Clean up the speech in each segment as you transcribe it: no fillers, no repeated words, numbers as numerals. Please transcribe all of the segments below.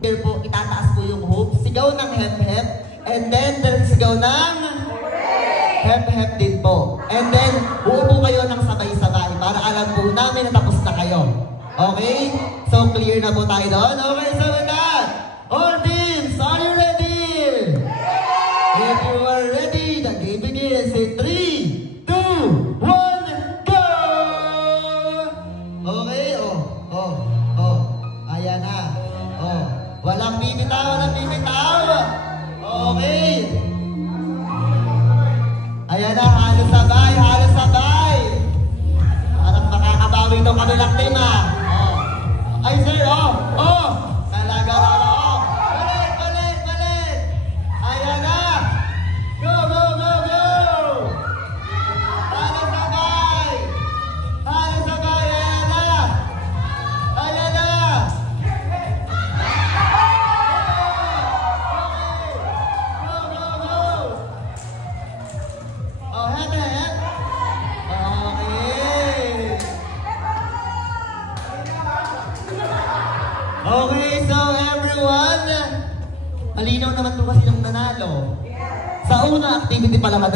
Here po, itataas po yung hoop. Sigaw ng hep-hep. And then, sigaw ng hep-hep din po. And then, uupo kayo ng sabay-sabay para alam po namin na tapos na kayo. Okay? So, clear na po tayo doon. Okay, so with that, all teams, are you ready? If you are ready, the game begins in 3, 2, 1, go! Okay, ayan na. Walang bibitaw, Okay. Ayan na, halos sabay. Parang makakabawi itong kanulang team, Ay, sir, Talaga Balik. Ayan na. Go. Halos sabay. Ayan na. Okay, so everyone, malinaw naman po kasi yung nanalo. Sa unang activity pa lang,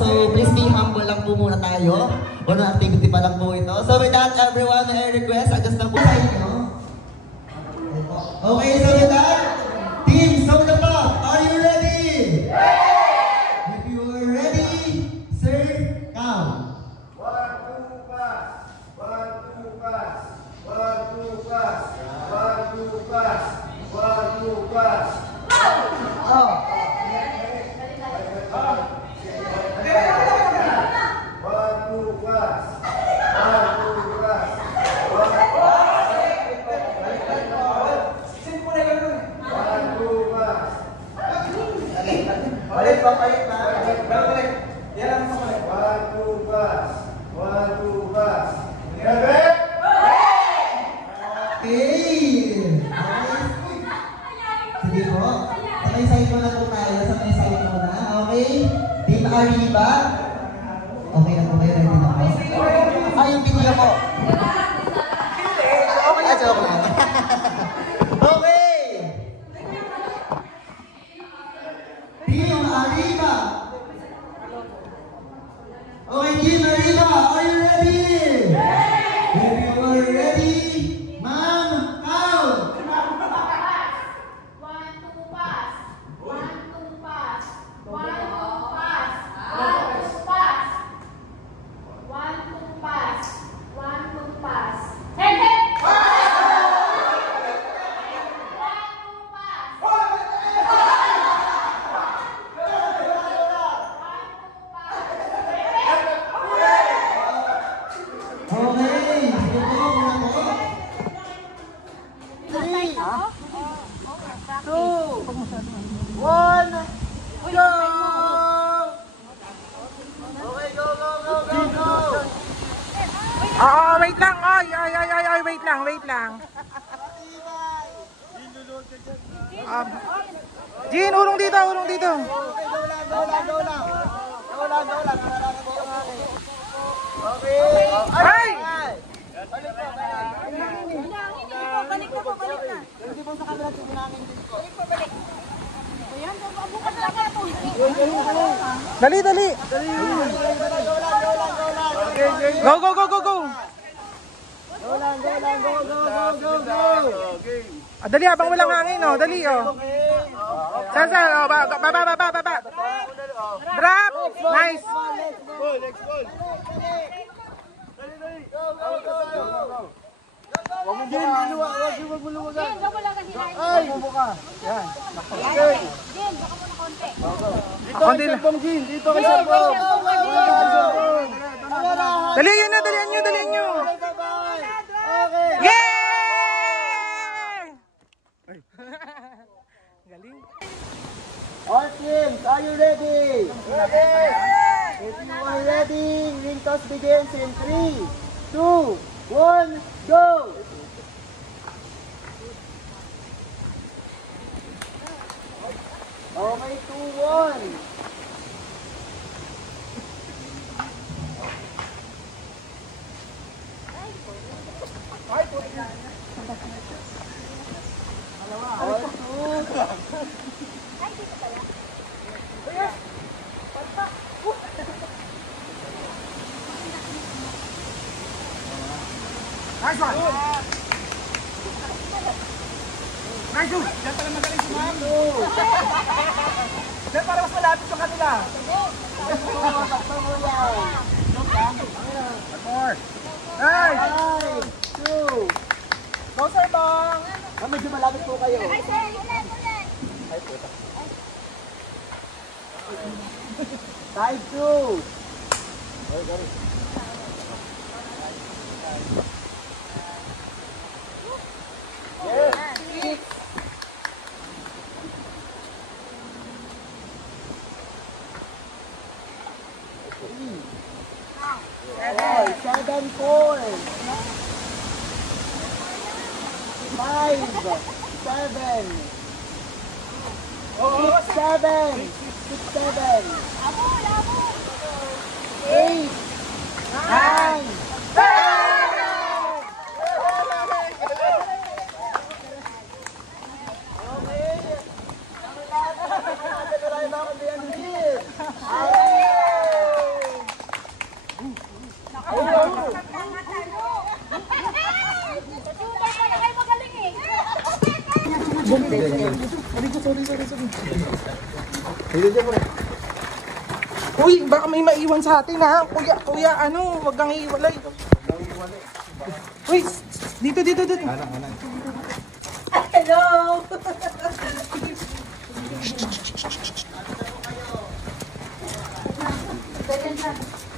so please be humble lang po muna tayo. Unang activity pa lang po ito. So with that, everyone, may request, adjust na po sa inyo. Okay, so with that, team, so the top, are you ready? If you are ready, sir, count. 1, 2, pass. 1, 2, pass. 1, 2, pass. 1, 2, pass. 1, 2, pass. Arriba. Okay na po kayo, ready na po? Yung video ko. Okay, joke lang. Okay. Team Arriba. Okay, Team Arriba, are you ready? If you are ready, ma'am, count. 1, 2, pass. 1, 2, pass. 1, 2, pass. 1, 2, pass. Head! Wait lang. Ay, wait lang. Jean, urong dito. Okay. Ay! Balik na. Hindi po sa camera, tingin namin din po. Balik. Ayan, bukas lang ito. Dali. Go. Dali, habang walang hangin, Dali, Baba. Drop! Nice! Let's go! Huwag mo luwagan. Jen, baka lang kasi Ay! Buka. Yan. Jen, baka muna konti. Dito kay Sir Jin. Dito kay Sir Jin. Dalihan nyo! Okay. Yay! Galing. All teams, are you ready? Ready! If you are ready, ring toss begins in 3, 2, 1, go! Okay, 2-1. Nice one! Nice one! Diyan pala magaling si ma'am. Diyan para mas malapit sa kanila. More. Nice! 2. Go sir bang! Medyo malapit po kayo. Ay, sir, ulit. 5-2. Yes. 6. Okay, 7-4. 5-7. 6-7. 6-7. 8. 9. Uy, baka may maiwan sa atin ha. Kuya, ano, wag kang iwalay. Uy, dito. Hello.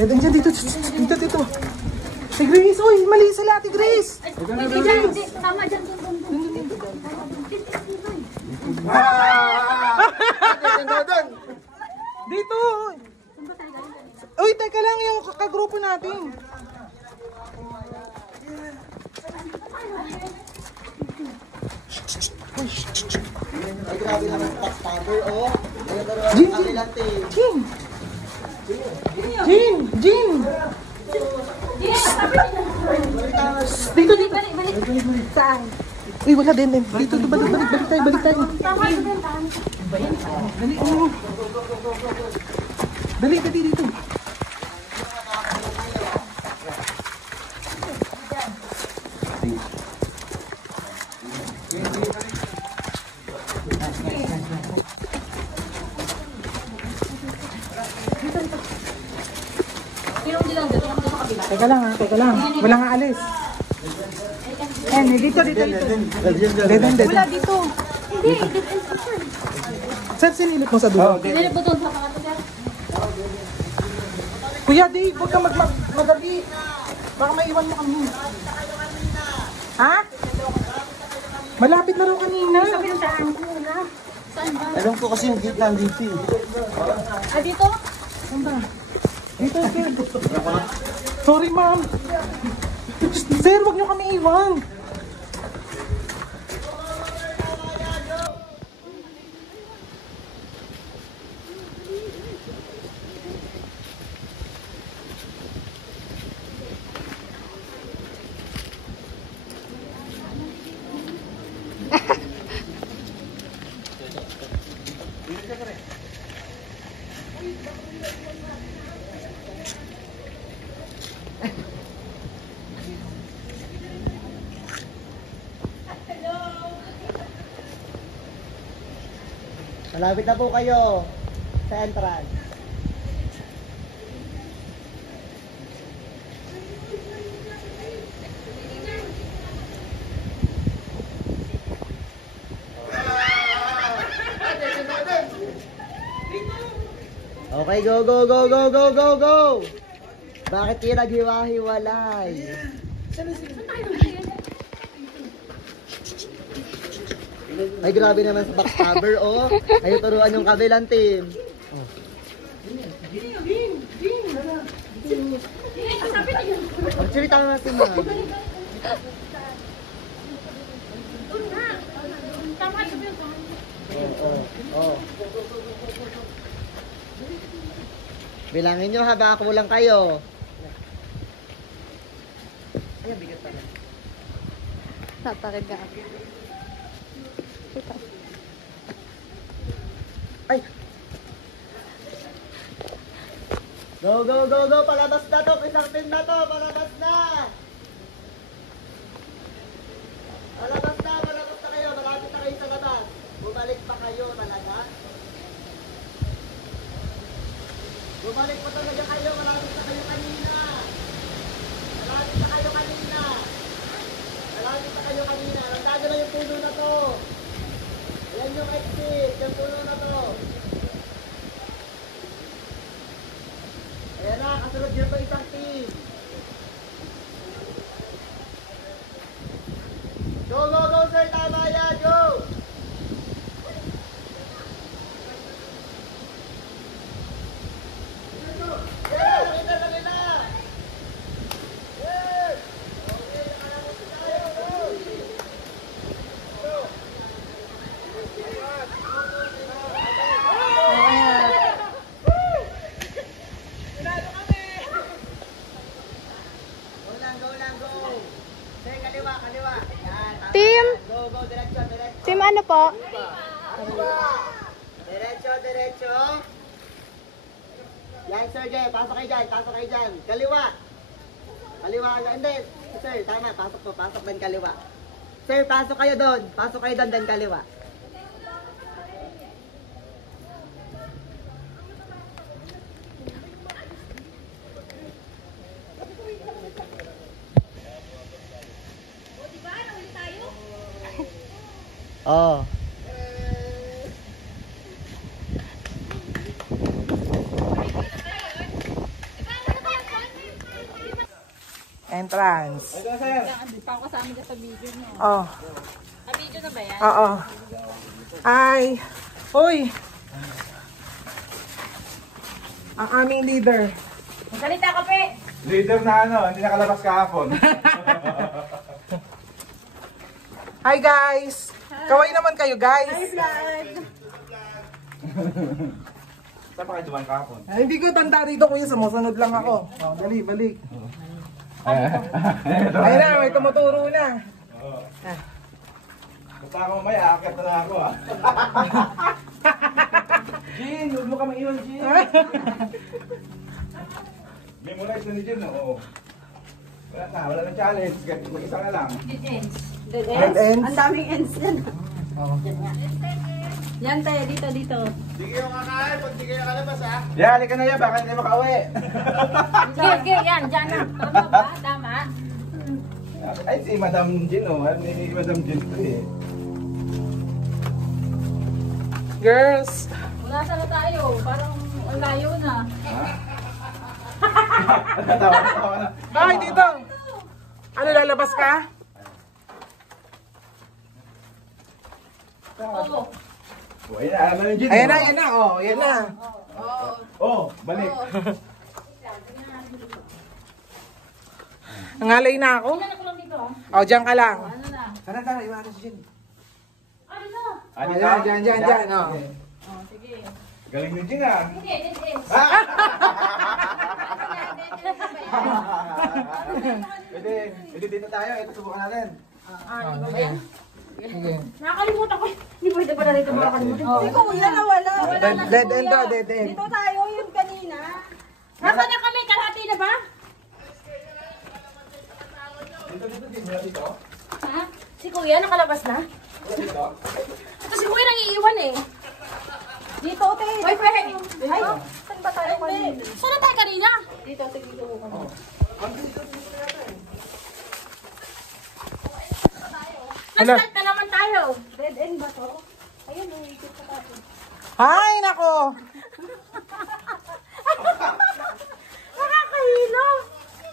Edan dyan, dito. Si Grace, uy, mali sila, Ate Grace. Tama dyan. Dito. Uy, teka lang yung kagrupo natin. Ay, grabe naman sa backstabber, oh. Ayun, turuan Jin, ng kabilang team. Jin. Dito. Balik. Saan? Uy, wala din. Dito, balik tayo. Tama dyan. Dali, dito. Teka lang. Wala nga alis. Dito. Wala dito. Hindi, Sir, sinilip mo sa dulo. Nilip mo doon sa pangalan. Kuya Dave, huwag kang madali. Baka maiwan mo kami. Ha? Malapit na raw kanina. Saan ba? Alam ko kasi yung gate lang dito eh. Dito? Dito, sir. Sorry, ma'am. Sir, huwag niyo kami iwan. Malapit na po kayo sa entrance. Okay, go! Bakit kayo naghiwa-hiwalay? Ay, grabe naman sa backstabber, oh. Ayaw turuan yung kabilang team. Actually, tama natin, ma'am. Oh. Bilangin nyo ha, baka kulang kayo. Ay, bigat pala. Tatakid ka. Ay, Go, go, go, go! Palabas na to! Isang team na to! Palabas na! Palabas na kayo! Malapit na kayo sa labas! Bumalik pa kayo talaga? Bumalik pa talaga kayo! Malapit na kayo kanina! Malapit na kayo kanina! Malapit na kayo kanina! Tandaan nyo lang yung puno na to! Ayan yung exit! Yung puno na to! Ayan na, kasunod dito isang team. Go, go, go, sir! Tama yan! Go! Yeah! Nakita, nakita! Yeah! Okay, nakalamusin tayo! Go! Go lang, go lang, go! Sir, kaliwa, kaliwa! Yan, tama Team? yan. Go, go, diretso, diretso! Team ano po? Diretso, diretso. Yan, sir, Jay. Pasok kayo dyan, pasok kayo dyan. Kaliwa. Kaliwa. Hindi, sir, tama. Pasok po, pasok din kaliwa. Sir, pasok kayo doon. Pasok kayo doon, then kaliwa. Oh. entrance. Pa ako kasama ka sa video niyo. Oh. Sa video na ba yan? Oo. Ay. Uy. Ang aming leader. Salita ka, Pe! Leader na ano, hindi nakalabas kahapon. Hi guys. Kaway naman kayo guys. Saan pa kayo duman kahapon? Ay, hindi ko tanda rito kuya. Sumusunod lang ako. Oh, dali, balik. Ayun na, may tumuturo na. Basta ako mamaya, akit na lang ako ah. Jean, huwag mo kami iwan, Jean. Memorize na ni Jean, oo. Wala na challenge. Mag-isa na lang. Dead ends. Ang daming ends yan. Oh. Yan tayo, dito, dito. Hindi kayo kakain pag di kayo kalabas, ha? Yeah, halika na yan, baka hindi makauwi. Sige, yan, dyan na. Tama ba? Tama? Ay, si Madam Jean, oh. Ano ni Madam Jean ko eh. Girls. Wala sana tayo. Parang ang layo na. Tawa na. Ay, dito. Ano, lalabas ka? Oo. Oh, ayan na, alam na ni Jean. Ayan na, ayan na. Oh, ayan na. Oh, balik. Nangalay na ako. Ilan ako lang dito, ah. Oh, dyan ka lang. Ano na? Sana tayo, iwan natin si Jean. Ah, dito. Ayan, dyan, oh. Oh, sige. Galing ni Jean ah. Hindi, dead ends. Pwede dito tayo, ito subukan natin. Sige. Nakakalimutan ko. Hindi pwede pala rito makakalimutan. Oh. Hindi ko, kuya, nawala. Dead end daw, dead end. Dito tayo, yung kanina. Nasaan na kami? Kalahati na ba? Dito. Ha? Si kuya, nakalabas na? Dito. Ito si kuya nangiiwan eh. Dito, te. Ay, pre. Ay, saan ba tayo kanina? Saan na tayo kanina? Dito, te. Dito. Ano? Nag-start na naman tayo. Dead end ba to? Ayun, umiikot pa tayo. Hay, nako. Nakakahilo.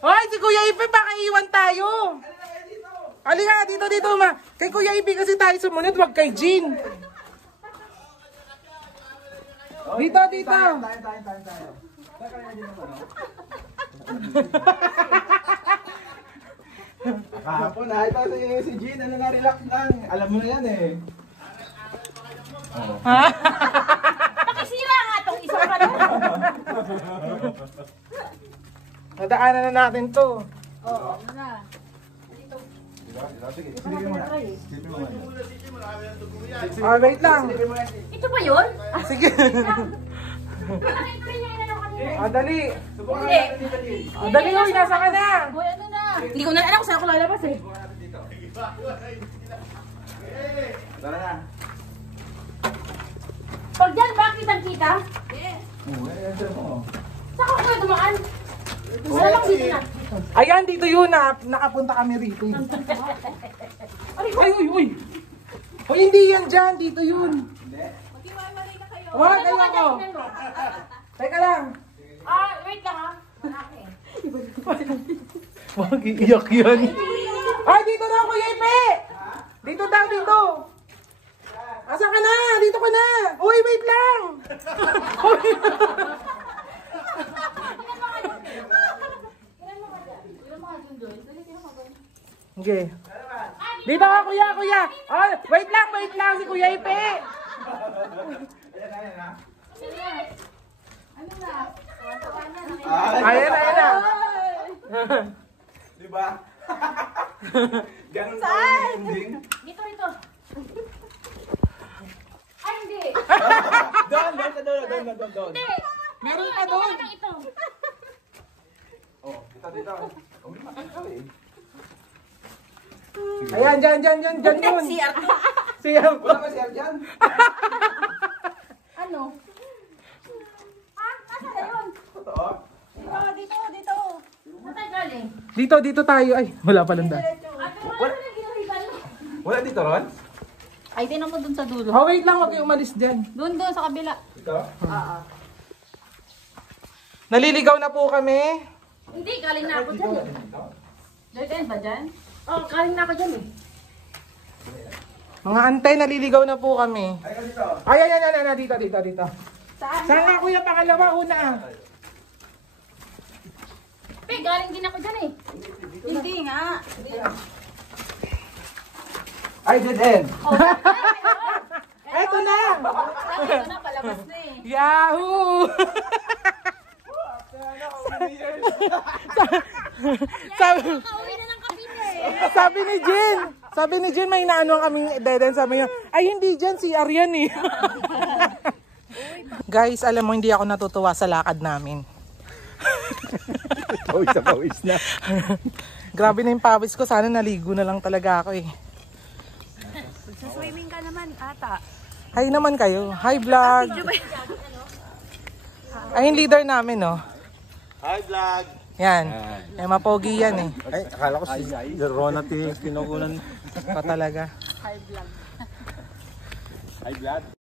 Hoy, si Kuya Ipe, baka iwan tayo. Halika, dito, ma. Kay Kuya Ipe kasi tayo sumunod, wag kay Jean. Dito. Tayo. Kahapon na, ito si Jean, ano na, relax lang. Alam mo na yan eh. Nakisira nga itong isang pa lang. Nadaanan na natin to. Oo, ano na. Sige mo na. Sige mo na. Wait lang. Ito ba yun? Sige. Nakita rin niya inano kanina. Dali. Subukan natin dito, Jin. Dali, uy, nasa ka na. Boy, ano na? Hindi ko na alam kung saan ako lalabas eh. Tara na. Pag dyan ba kitang-kita? Oo, sir mo. Saan ko kayo dumaan? Wala lang dito na. Ayan, dito yun. Nakapunta kami rito. Ay, uy, uy. Uy, hindi yan dyan. Dito yun. Wag, Ano ka ayaw dyan? ko. Tingnan mo. Teka lang. Wait lang ah. Wag, iiyak yan. Ay, dito daw, Kuya Ipe. Dito daw, dito. Asa ka na? Dito ka na. Uy, wait lang. Uy. Okay. Dito ka, kuya, kuya. Oh, wait lang si Kuya Ipe. Ano na? Ayan na. Di ba? Ganun pa yung ending. Dito, dito. Ay, hindi. Doon. Hindi. Meron pa doon. Ano ito? Oh, dito. Oh, ikaw eh. Ayan, dyan yun. Siya. Wala ka siya dyan. Ano? Asa na yun? Totoo? Dito. Saan tayo galing? Dito tayo. Ay, wala palang daan. Pero wala na ginahiban. Wala dito, Ron? Ay, tinan mo dun sa dulo. Oh, wait lang, wag kayo umalis dyan. Doon sa kabila. Dito? Naliligaw na po kami. Hindi, galing na ako dyan. Dead end ba dyan? Oh, galing na ako dyan eh. Mga antay, naliligaw na po kami. Ay, ka dito. Ay, dito. Saan? Saan nga kuya, pangalawa, una. Galing din ako dyan eh. Hindi nga. Ay, dead end. Eto na! Ito na, palabas na eh. Yahoo! sabi, Kauwi na ng Cavite. sabi ni Jen, may inaano kaming dead end. Sabi niya, ay hindi dyan, si Arian eh. Guys, alam mo, hindi ako natutuwa sa lakad namin. Pawis na. Grabe na yung pawis ko, sana naligo na lang talaga ako eh. Swimming ka naman ata. Hi naman kayo. Hi vlog. Ay yung leader namin no. Hi, vlog. Yan. Eh mapogi yan eh. Ay, akala ko si Ron at kinukunan. Pa talaga. Hi, vlog.